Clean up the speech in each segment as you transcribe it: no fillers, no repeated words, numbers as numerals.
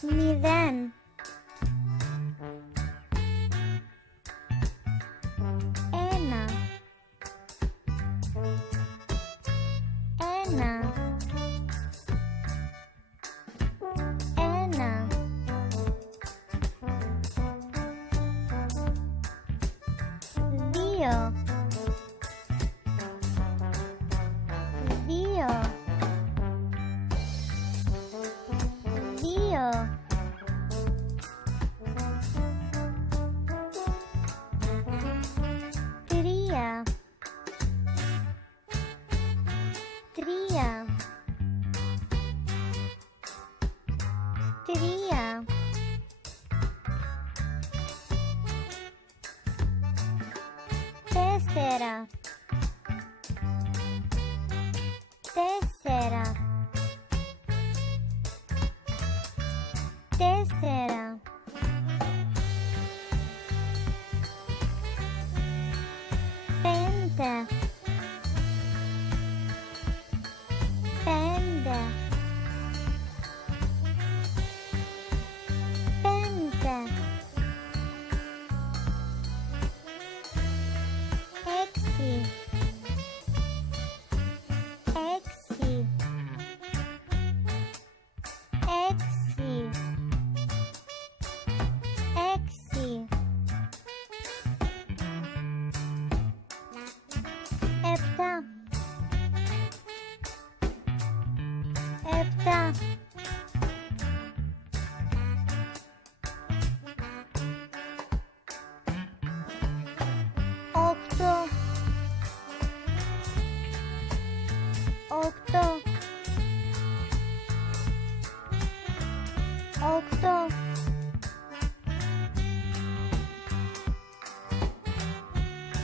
0 1 1 1 2 2 2 3 3 3 4 4 4 5 5 5 6 6 6 6 7 7 8 8 8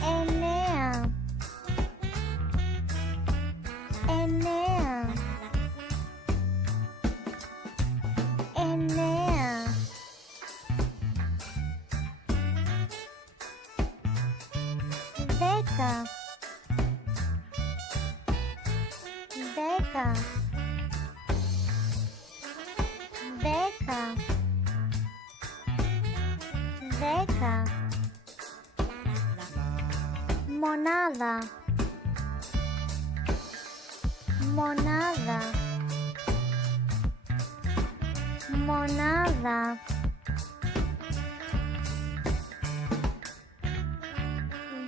9 9 9 10 10 10 10 μονάδα μονάδα μονάδα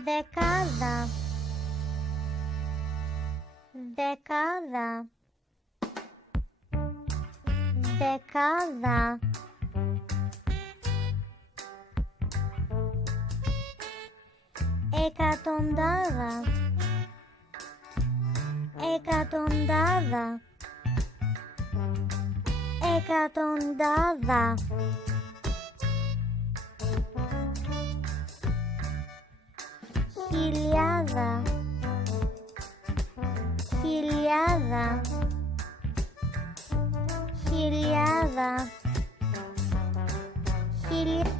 δεκάδα δεκάδα δεκάδα εκατοντάδα εκατοντάδα εκατοντάδα χιλιάδα χιλιάδα χιλιάδα χιλιάδα